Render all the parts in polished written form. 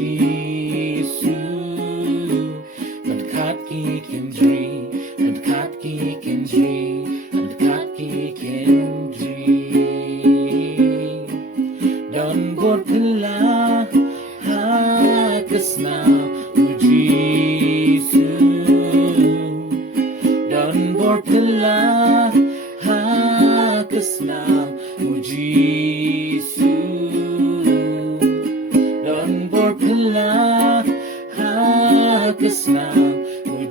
Jisu Dkhat ki kynjri Dkhat ki kynjri Dkhat ki kynjri Don bor pela ha kasna Jisu Don bor pela ha kasna Jisu Don bor pela ha kasna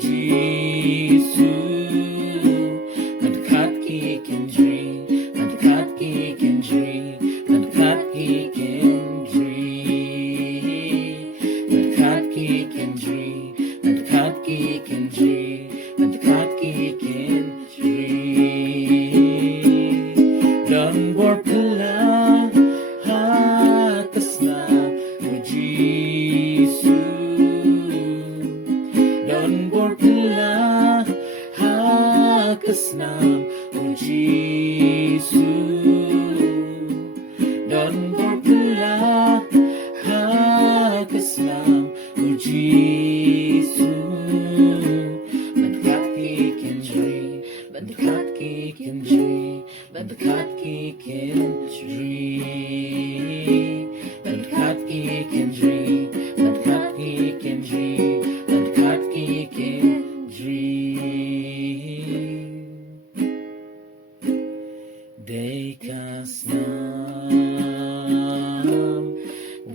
Jisu Dkhat ki kynjri Dkhat ki kynjri Dkhat ki kynjri Dkhat ki kynjri Dkhat ki kynjri Dkhat ki kynjri Don bor pela ha kasna Jisu Don bor pela ha kasna Jisu Don bor pela ha kasna Jisu Dkhat ki kynjri Dkhat ki kynjri Dkhat ki kynjri Dkhat ki kynjri Dkhat ki kynjri Dkhat ki kynjri Dkhat Snam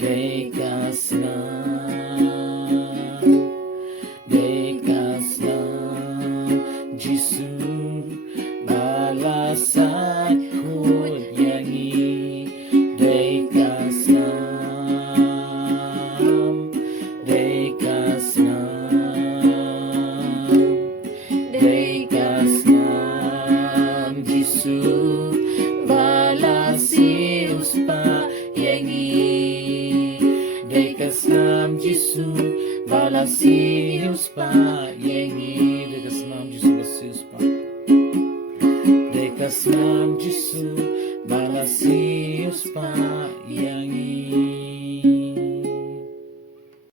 Dkhat Snam Dkhat Snam Jisu balasat khut yangi Dkhat Snam Dkhat Snam Dkhat Snam Jisu balasius pa yangi Dkhat Snam Jisu balasius pa yangi Dkhat Snam Jisu balasius pa Dkhat Snam Jisu balasius pa yangi